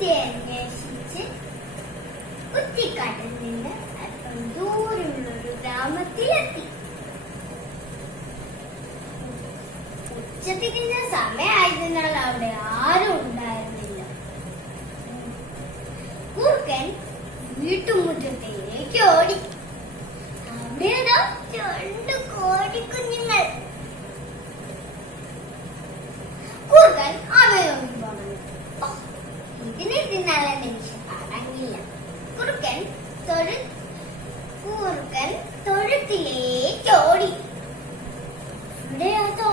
കുറ്റി അന്വേഷിച്ച് കുറ്റിക്കാട്ടിൽ നിന്ന് അല്പം ദൂരമുള്ളൊരു ഗ്രാമത്തിലെത്തി. ഉച്ചതിരിഞ്ഞ സമയമായതിനാൽ അവിടെ ആരും ഉണ്ടായിരുന്നില്ല. കുറുക്കൻ വീട്ടുമുറ്റത്തേക്ക് ഓടി. അവിടെ രണ്ട് കോഴിക്കുഞ്ഞുങ്ങൾ. കുറുക്കൻ അവയോട് പറഞ്ഞു, ഇതിനെ തിന്നാലെ മനുഷ്യൻ അടങ്ങില്ല. കുറുക്കൻ തൊഴുത്തിലേക്ക് ഓടി. ഇവിടെയാതോ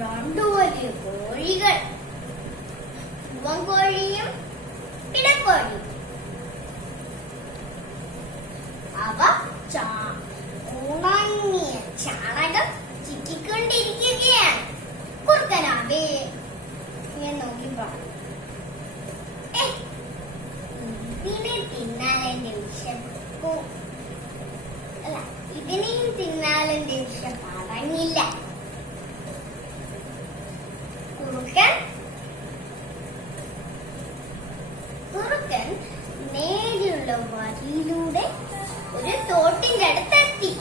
രണ്ടു വലിയ കോഴികൾ, പൂവൻകോഴിയും പിടക്കോഴിയും. അവ ഉണങ്ങിയ ചാണകം ചിക്കിക്കൊണ്ടിരിക്കുകയാണ്. കുറുക്കൻ അവയെ നോക്കി പറഞ്ഞു, ഇതിനെ തിന്നാലെന്റെ വിശപ്പോ അല്ല, ഇതിനെയും തിന്നാലെന്റെ വിശപ്പ് അടങ്ങില്ല. കുറുക്കൻ നേരെയുള്ള വഴിയിലൂടെ ഒരു തോട്ടിന്റെ അടുത്തെത്തി.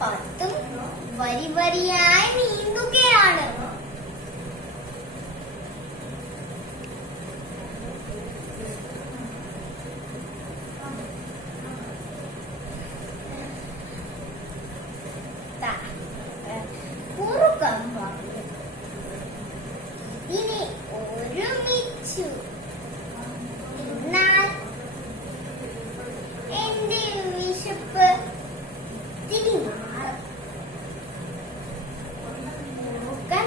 പത്തും വരി വരിയായി നീന്തുകയാണ്. കുറുക്കൻ പറഞ്ഞു, ഇനി ഒരുമിച്ചു തിന്നാൽ എന്റെ വിശപ്പ് തിരിമാറും. കുറുക്കൻ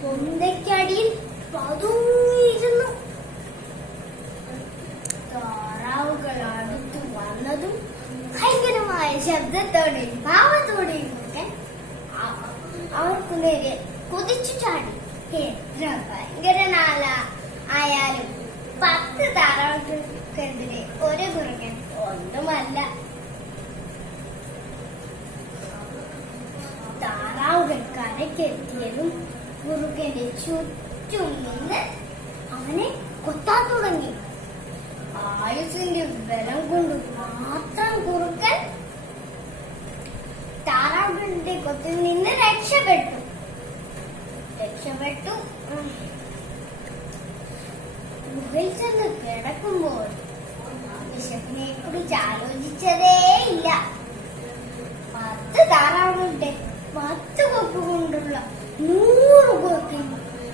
പൊന്തയ്ക്കടിയിൽ പതുങ്ങിയിരുന്നു. താറാവുകൾ അടുത്തു വന്നതും ഭയങ്കരമായ ശബ്ദത്തോടെയും ഭാവത്തോടെയും കുറുക്കൻ അവർക്ക് നേരെ കുതിച്ചു ചാടി. എത്ര ഭയങ്കരനാല ആയാലും 10 താറാവുകൾക്കെതിരെ ഒരു കുറുക്കൻ ഒന്നുമല്ല. താറാവുകൾ കരക്കെത്തിയതും കുറുക്കന്റെ ചുറ്റും നിന്ന് അവനെ കൊത്താൻ തുടങ്ങി. ആയുസിന്റെ ബലം കൊണ്ട് മാത്രം കുറുക്കൻ താറാവുകളുടെ കൊത്തിൽ നിന്ന് രക്ഷപ്പെട്ടു. ഗുഹയിൽ ചെന്ന് കിടക്കുമ്പോൾ വിശപ്പിനെ കുറിച്ച് ആലോചിച്ചതേയില്ല. 10 താറാവുകളുടെ 10 കൊപ്പ് കൊണ്ടുള്ള 100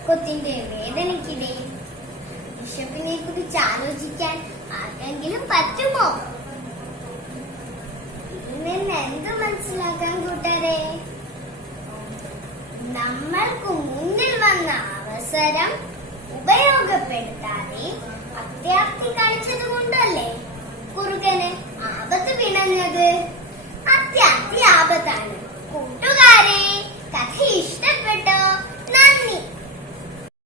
കൊത്തിന്റെ വേദനയ്ക്കിടയിൽ വിശപ്പിനെ കുറിച്ച് ആലോചിക്കാൻ ആർക്കെങ്കിലും പറ്റുമോ? ഇതിൽ നിന്ന് എന്ത് മനസ്സിലാക്കാൻ കൂട്ടരെ? നമ്മൾക്ക് മുന്നിൽ വന്ന അവസരം ഉപയോഗപ്പെടുത്താതെ അത്യാർത്തി കാണിച്ചതുകൊണ്ട്